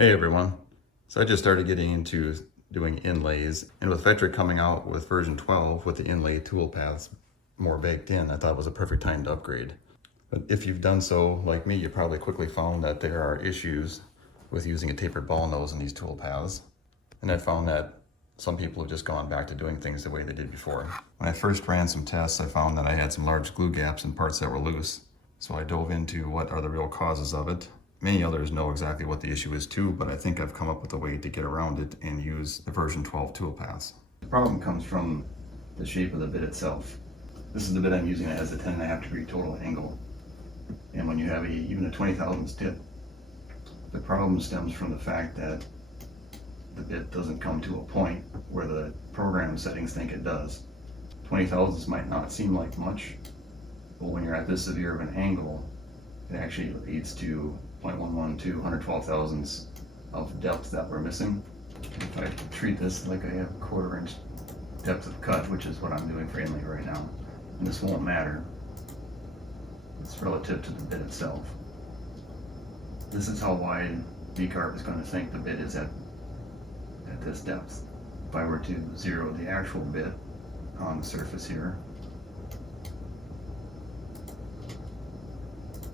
Hey everyone. So I just started getting into doing inlays, and with Vectric coming out with version 12 with the inlay toolpaths more baked in, I thought it was a perfect time to upgrade. But if you've done so, like me, you probably quickly found that there are issues with using a tapered ball nose in these toolpaths. And I found that some people have just gone back to doing things the way they did before. When I first ran some tests, I found that I had some large glue gaps in parts that were loose. So I dove into what are the real causes of it. Many others know exactly what the issue is too, but I think I've come up with a way to get around it and use the version 12 toolpaths. The problem comes from the shape of the bit itself. This is the bit I'm using that has a 10.5 degree total angle. And when you have even a 20 thousandths tip, the problem stems from the fact that the bit doesn't come to a point where the program settings think it does. 20 thousandths might not seem like much, but when you're at this severe of an angle, it actually leads to 0.112, 112 thousandths of depth that we're missing. If I treat this like I have a 1/4 inch depth of cut, which is what I'm doing for inlay right now, and this won't matter, it's relative to the bit itself. This is how wide VCarve is going to think the bit is at this depth. If I were to zero the actual bit on the surface here,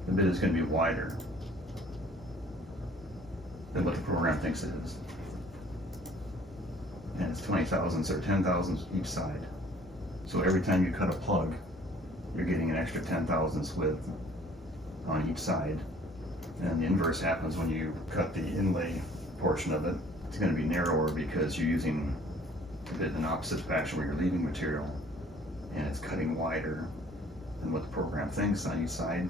the bit is going to be wider than what the program thinks it is. And it's 20 thousandths or 10 thousandths each side. So every time you cut a plug, you're getting an extra 10 thousandths width on each side. And the inverse happens when you cut the inlay portion of it. It's going to be narrower because you're using the bit in an opposite fashion where you're leaving material, and it's cutting wider than what the program thinks on each side,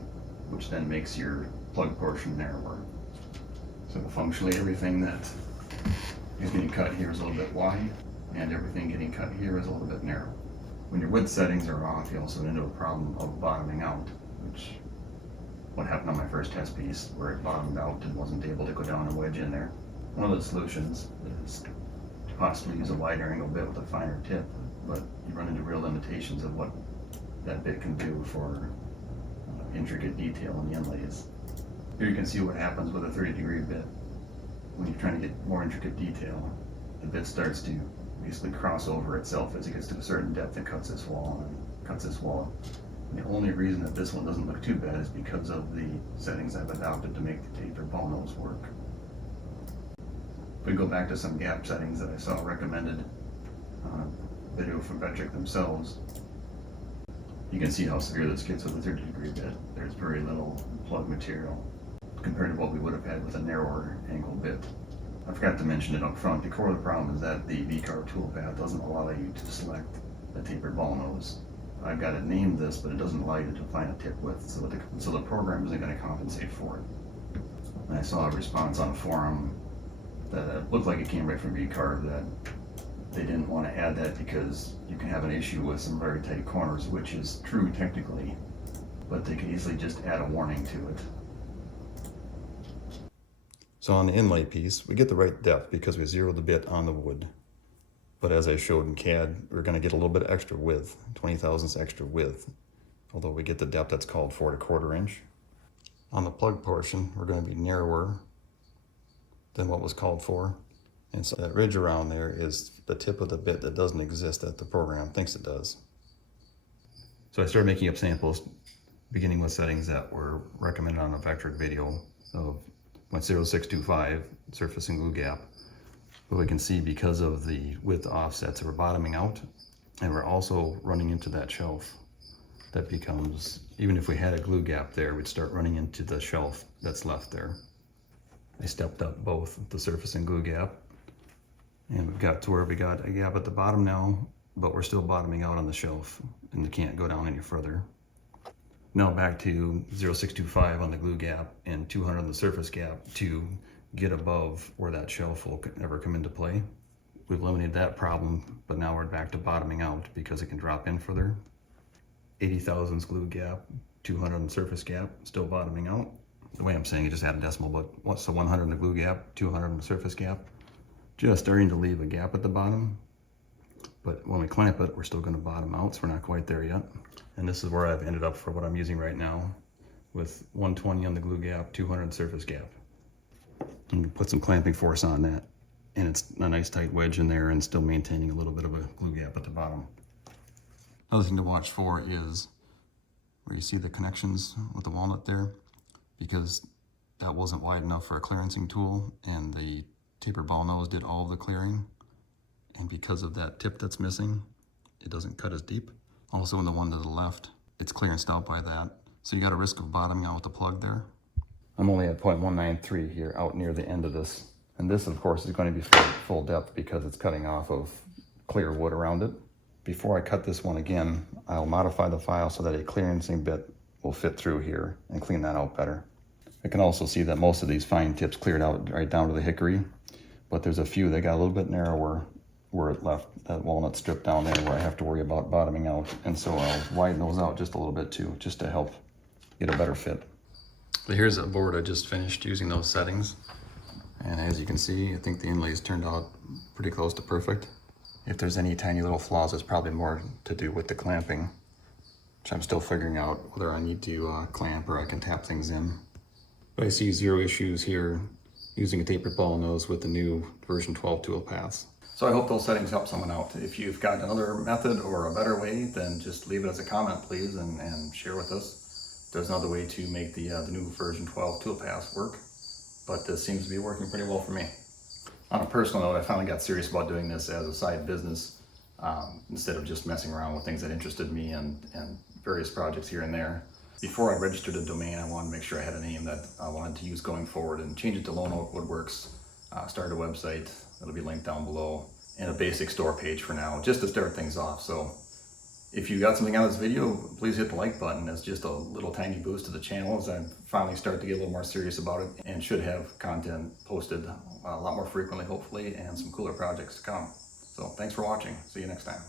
which then makes your plug portion narrower. So functionally everything that is getting cut here is a little bit wide, and everything getting cut here is a little bit narrow. When your width settings are off, you also run into a problem of bottoming out, which what happened on my first test piece where it bottomed out and wasn't able to go down and wedge in there. One of the solutions is to possibly use a wider angle bit with a finer tip, but you run into real limitations of what that bit can do for intricate detail in the inlays. Here you can see what happens with a 30-degree bit. When you're trying to get more intricate detail, the bit starts to basically cross over itself as it gets to a certain depth and cuts this wall and cuts this wall. And the only reason that this one doesn't look too bad is because of the settings I've adopted to make the tapered ball nose work. If we go back to some gap settings that I saw recommended on a video from Vectric themselves, you can see how severe this gets with a 30-degree bit. There's very little plug material compared to what we would have had with a narrower angle bit. I forgot to mention it up front. The core of the problem is that the VCarve toolpath doesn't allow you to select a tapered ball nose. I've got it named this, but it doesn't allow you to define a tip width, so the program isn't going to compensate for it. And I saw a response on a forum that looked like it came right from VCarve that they didn't want to add that because you can have an issue with some very tight corners, which is true technically, but they could easily just add a warning to it. So on the inlay piece, we get the right depth because we zeroed the bit on the wood. But as I showed in CAD, we're going to get a little bit extra width, 20 thousandths extra width, although we get the depth that's called for at a 1/4 inch. On the plug portion, we're going to be narrower than what was called for. And so that ridge around there is the tip of the bit that doesn't exist that the program thinks it does. So I started making up samples, beginning with settings that were recommended on a Vectric video of 0.0625 surface and glue gap. But we can see because of the width offsets, we're bottoming out, and we're also running into that shelf. That becomes, even if we had a glue gap there, we'd start running into the shelf that's left there. I stepped up both the surface and glue gap, and we've got to where we got a gap at the bottom now, but we're still bottoming out on the shelf, and we can't go down any further. Now back to 0.625 on the glue gap and 200 on the surface gap to get above where that shelf will ever come into play. We've eliminated that problem, but now we're back to bottoming out because it can drop in further. 80 thousandths glue gap, 200 on the surface gap, still bottoming out. The way I'm saying it, just add a decimal, but so 100 on the glue gap, 200 on the surface gap. Just starting to leave a gap at the bottom, but when we clamp it, we're still going to bottom out, so we're not quite there yet. And this is where I've ended up for what I'm using right now, with 120 on the glue gap, 200 on the surface gap. And put some clamping force on that. And it's a nice tight wedge in there and still maintaining a little bit of a glue gap at the bottom. Another thing to watch for is where you see the connections with the walnut there, because that wasn't wide enough for a clearancing tool, and the tapered ball nose did all of the clearing. And because of that tip that's missing, it doesn't cut as deep. Also in the one to the left, it's clearanced out by that. So you got a risk of bottoming out with the plug there. I'm only at 0.193 here out near the end of this. And this of course is going to be full depth because it's cutting off of clear wood around it. Before I cut this one again, I'll modify the file so that a clearancing bit will fit through here and clean that out better. I can also see that most of these fine tips cleared out right down to the hickory, but there's a few that got a little bit narrower where it left that walnut strip down there where I have to worry about bottoming out. And so I'll widen those out just a little bit too, just to help get a better fit. So here's a board I just finished using those settings. And as you can see, I think the inlays turned out pretty close to perfect. If there's any tiny little flaws, it's probably more to do with the clamping, which I'm still figuring out whether I need to clamp or I can tap things in. But I see zero issues here using a tapered ball nose with the new version 12 toolpaths. So I hope those settings help someone out. If you've got another method or a better way, then just leave it as a comment, please, and share with us. There's another way to make the new version 12 toolpaths work, but this seems to be working pretty well for me. On a personal note, I finally got serious about doing this as a side business instead of just messing around with things that interested me and various projects here and there. Before I registered a domain, I wanted to make sure I had a name that I wanted to use going forward and change it to Lone Oak Woodworks. Start a website, that'll be linked down below, and a basic store page for now, just to start things off. So if you got something out of this video, please hit the like button. It's just a little tiny boost to the channel as I finally start to get a little more serious about it, and should have content posted a lot more frequently, hopefully, and some cooler projects to come. So thanks for watching. See you next time.